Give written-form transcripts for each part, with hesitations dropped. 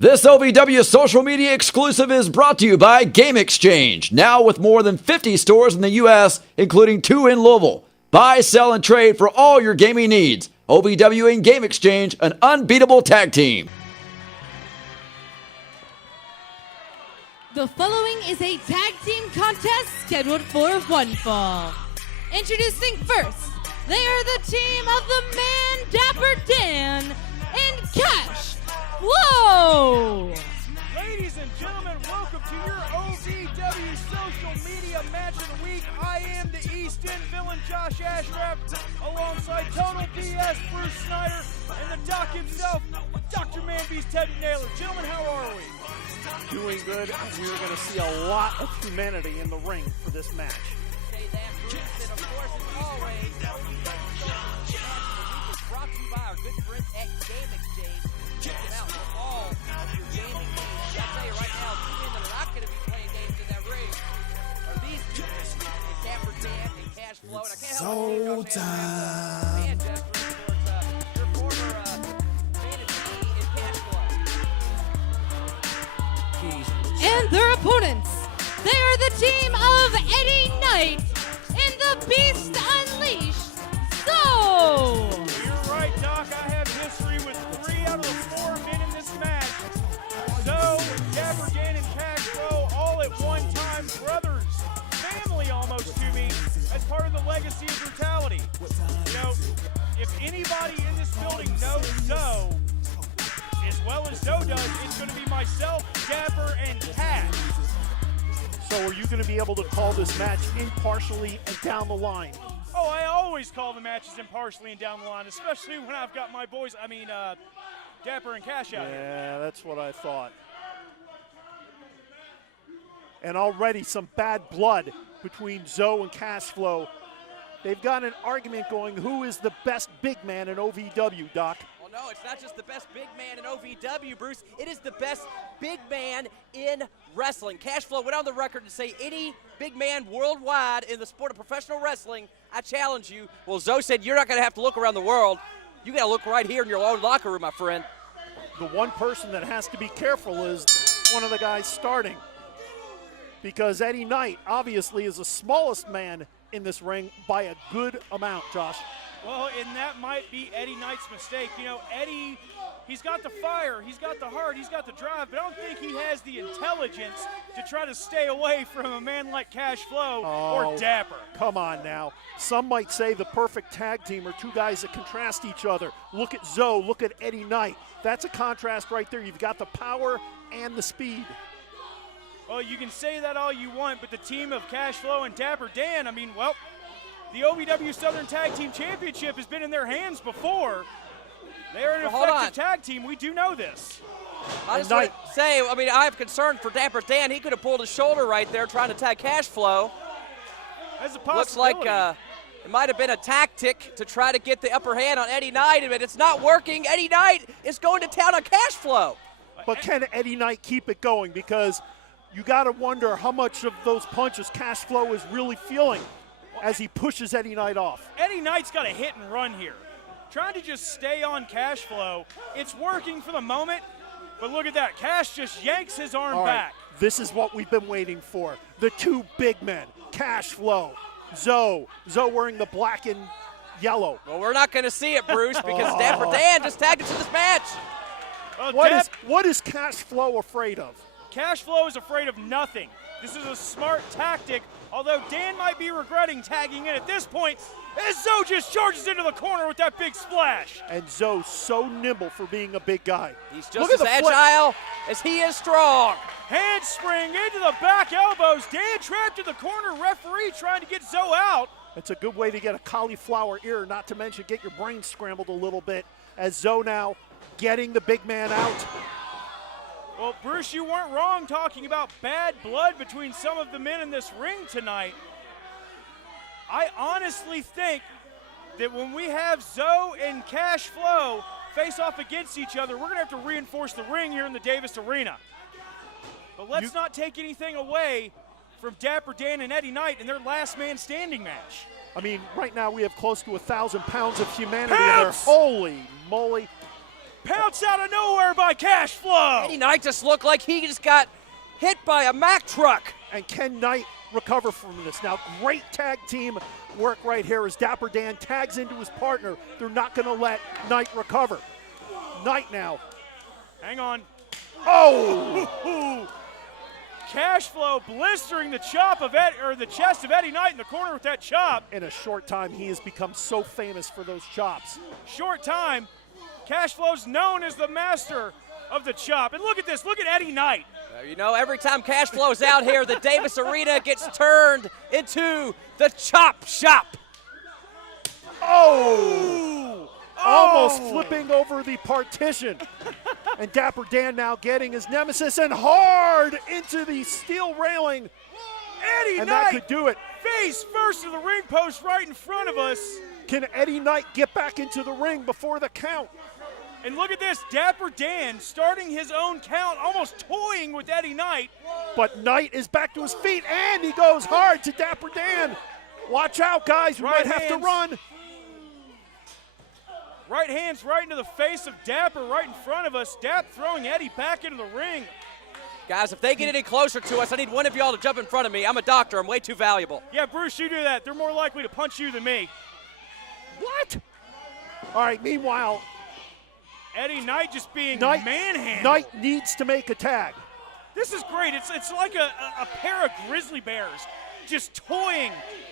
This OVW social media exclusive is brought to you by Game Exchange, now with more than 50 stores in the U.S., including 2 in Louisville. Buy, sell, and trade for all your gaming needs. OVW and Game Exchange, an unbeatable tag team. The following is a tag team contest scheduled for one fall. Introducing first, they are the team of the man Dapper Dan and Cash. Whoa! Ladies and gentlemen, welcome to your OVW social media match of the week. I am the East End villain, Josh Ashraf, alongside Total BS, Bruce Snyder, and the Doc himself, Dr. Manbeast, Ted Naylor. Gentlemen, how are we? Doing good. We are going to see a lot of humanity in the ring for this match. Say that, Bruce, and of course, as always, brought to you by our good friends at Game Exchange. Check them out for all of your gaming needs. I'll tell you right now, two men that are not going to be playing games in that ring are these two men, Dapper Dan and Cash Flow. And I can't help but see and Jeff, your former fantasy in Cash Flow. And their opponents, they are the team of Eddie Knight and the Beast Unleashed. So, You're right, Doc. I have history with 3 out of the 4 men in this match. So, Dapper Dan and Cash Flow, all at one time, brothers, family almost to me, as part of the legacy of brutality. You know, if anybody in this building knows Zoe as well as Zoe does, it's going to be myself, Dapper, and Cash. So are you going to be able to call this match impartially and down the line? Oh, I always call the matches impartially and down the line, especially when I've got my boys, Dapper and Cash out here. Yeah, that's what I thought. And already some bad blood between Zoe and Cash Flow. They've got an argument going, who is the best big man in OVW, Doc? Well, no, it's not just the best big man in OVW, Bruce. It is the best big man in wrestling. Cash Flow went on the record to say any big man worldwide in the sport of professional wrestling, I challenge you. Well, Zoe said you're not going to have to look around the world. You got to look right here in your own locker room, my friend. The one person that has to be careful is one of the guys starting. Because Eddie Knight obviously is the smallest man in this ring by a good amount, Josh. Well, and that might be Eddie Knight's mistake. You know, Eddie, he's got the fire, he's got the heart, he's got the drive, but I don't think he has the intelligence to try to stay away from a man like Cash Flow or Dapper. Come on now. Some might say the perfect tag team are 2 guys that contrast each other. Look at Zoe, look at Eddie Knight. That's a contrast right there. You've got the power and the speed. Well, you can say that all you want, but the team of Cash Flow and Dapper Dan, I mean, well, the OVW Southern Tag Team Championship has been in their hands before. They're an effective tag team. We do know this. I just want to say, I have concern for Dapper Dan. He could have pulled his shoulder right there trying to tag Cash Flow. That's a possibility. Looks like it might have been a tactic to try to get the upper hand on Eddie Knight, but it's not working. Eddie Knight is going to town on Cash Flow. But can Eddie Knight keep it going? Because you got to wonder how much of those punches Cash Flow is really feeling as he pushes Eddie Knight off. Eddie Knight's got a hit and run here. Trying to just stay on Cash Flow. It's working for the moment, but look at that. Cash just yanks his arm back. This is what we've been waiting for. The 2 big men, Cash Flow, Zoe wearing the black and yellow. Well, we're not going to see it, Bruce, because Dapper Dan just tagged into this match. What is Cash Flow afraid of? Cash Flow is afraid of nothing. This is a smart tactic, although Dan might be regretting tagging in at this point as Zoe just charges into the corner with that big splash. And Zoe's so nimble for being a big guy. He's just as agile as he is strong. Handspring into the back elbows. Dan trapped in the corner, referee trying to get Zoe out. It's a good way to get a cauliflower ear, not to mention get your brain scrambled a little bit, as Zoe now getting the big man out. Well, Bruce, you weren't wrong talking about bad blood between some of the men in this ring tonight. I honestly think that when we have Zoe and Cash Flow face off against each other, we're going to have to reinforce the ring here in the Davis Arena. But let's not take anything away from Dapper Dan and Eddie Knight in their last man standing match. I mean, right now we have close to 1,000 pounds of humanity in there. Holy moly. Pounce out of nowhere by Cash Flow. Eddie Knight just looked like he just got hit by a Mack truck. And can Knight recover from this? Now, great tag team work right here as Dapper Dan tags into his partner. They're not going to let Knight recover. Knight now. Hang on. Oh! Cash Flow blistering the the chest of Eddie Knight in the corner with that chop. In a short time, he has become so famous for those chops. Short time, Cash Flow's known as the master of the chop. And look at this, look at Eddie Knight. You know, every time Cash Flow's out here, the Davis Arena gets turned into the chop shop. Oh! Almost flipping over the partition. And Dapper Dan now getting his nemesis and hard into the steel railing. Eddie And Knight that could do it. face first to the ring post right in front of us. Can Eddie Knight get back into the ring before the count? And look at this, Dapper Dan starting his own count, almost toying with Eddie Knight. But Knight is back to his feet, and he goes hard to Dapper Dan. Watch out, guys. We Right might have to hands. run. Right hands right into the face of Dapper right in front of us. Dap throwing Eddie back into the ring. Guys, if they get any closer to us, I need one of y'all to jump in front of me. I'm a doctor. I'm way too valuable. Yeah, Bruce, you do that. They're more likely to punch you than me. What? All right, meanwhile, Eddie Knight just being Knight, manhandled. Knight needs to make a tag. This is great. It's like a pair of grizzly bears just toying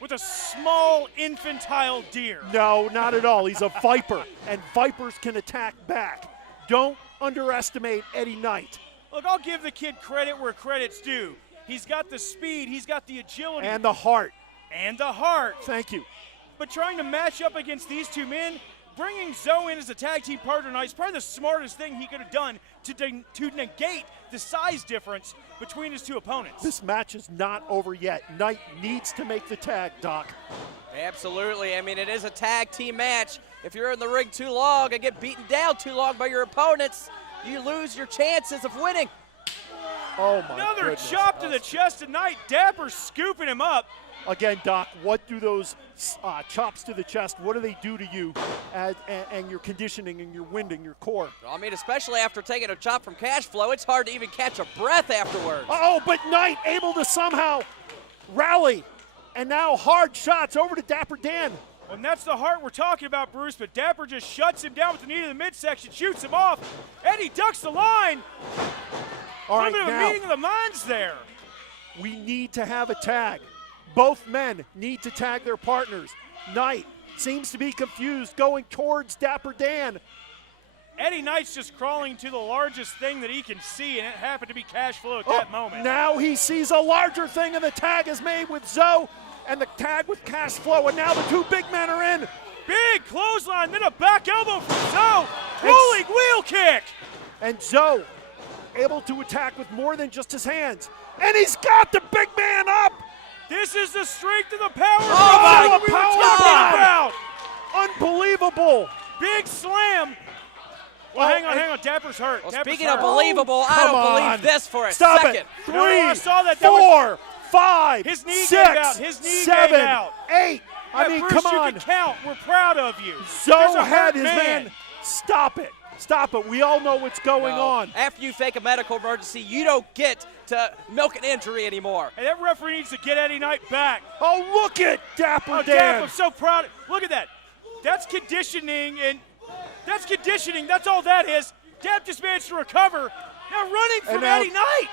with a small infantile deer. No, not at all. He's a viper, and vipers can attack back. Don't underestimate Eddie Knight. Look, I'll give the kid credit where credit's due. He's got the speed, he's got the agility. And the heart. And the heart. Thank you. But trying to match up against these two men, bringing Zoe in as a tag team partner tonight is probably the smartest thing he could have done to negate the size difference between his two opponents. This match is not over yet. Knight needs to make the tag, Doc. Absolutely. I mean, it is a tag team match. If you're in the ring too long and get beaten down too long by your opponents, you lose your chances of winning. Oh, my Another goodness. chop to the chest tonight. Dapper scooping him up. Again, Doc, what do those chops to the chest, what do they do to you and your conditioning and your wind and your core? I mean, especially after taking a chop from Cash Flow, it's hard to even catch a breath afterwards. Oh, but Knight able to somehow rally. And now hard shots over to Dapper Dan. And that's the heart we're talking about, Bruce, but Dapper just shuts him down with the knee to the midsection, shoots him off. Eddie ducks the line. All A right, little bit of a now meeting of the minds there. we need to have a tag. Both men need to tag their partners. Knight seems to be confused, going towards Dapper Dan. Eddie Knight's just crawling to the largest thing that he can see, and it happened to be Cash Flow at that moment. Now he sees a larger thing, and the tag is made with Zoe, and the tag with Cash Flow, and now the two big men are in. Big clothesline, then a back elbow from Zoe. Rolling wheel kick. And Zoe able to attack with more than just his hands. And he's got the big man up. This is the strength of the power Oh, bomb the we were power talking bomb. about. Unbelievable. Big slam. Well, hang on. Dapper's hurt. Well, Dapper's speaking hurt. of believable, I Come don't on. believe this for a Stop second. it. 3, No, I saw that. That was- 4, 5, His knee 6, gave out. His knee 7, gave out. 8. I Yeah, mean, Bruce, come on. you can count. We're proud of you. There's Zoe a had hurt his man. Stop it. Stop it. We all know what's going No. on. After you fake a medical emergency, you don't get to milk an injury anymore. And that referee needs to get Eddie Knight back. Oh, look at Dapper Oh, Dan. Dap, I'm so proud. Look at that. That's conditioning, and that's conditioning. That's all that is. Dap just managed to recover. Now running from And now- Eddie Knight.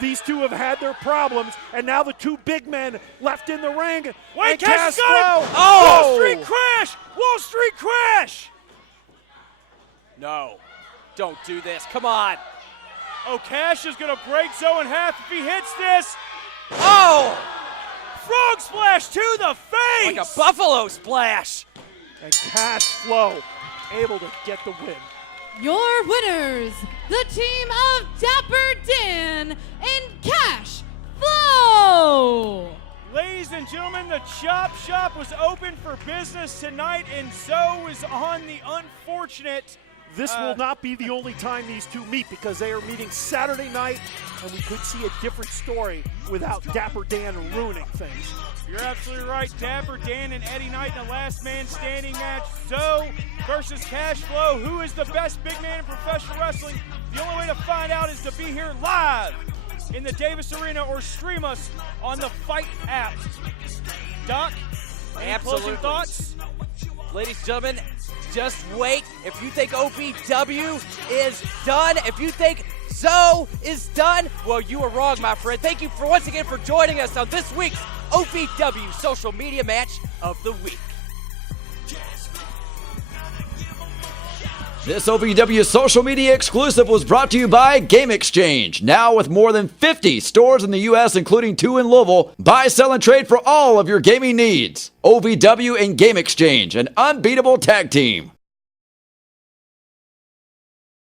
These two have had their problems, and now the two big men left in the ring. Wait, and Cash got him. Castro. Wall Street crash. Wall Street crash. No, don't do this. Come on. Oh, Cash is going to break Zoe in half if he hits this. Oh, Frog splash to the face. like a buffalo splash. And Cash Flow able to get the win. Your winners, the team of Dapper Dan and Cash Flow. Ladies and gentlemen, the Chop Shop was open for business tonight, and Zoe is on the unfortunate This will not be the only time these two meet because they are meeting Saturday night, and we could see a different story without Dapper Dan ruining things. You're absolutely right. Dapper Dan and Eddie Knight in the last man standing match. Zoe versus Cash Flow. Who is the best big man in professional wrestling? The only way to find out is to be here live in the Davis Arena or stream us on the Fight app. Doc, any closing thoughts? Ladies and gentlemen, just wait. If you think OVW is done, if you think Zoe is done, well, you are wrong, my friend. Thank you once again for joining us on this week's OVW Social Media Match of the Week. This OVW social media exclusive was brought to you by Game Exchange. Now with more than 50 stores in the U.S., including 2 in Louisville. Buy, sell, and trade for all of your gaming needs. OVW and Game Exchange, an unbeatable tag team.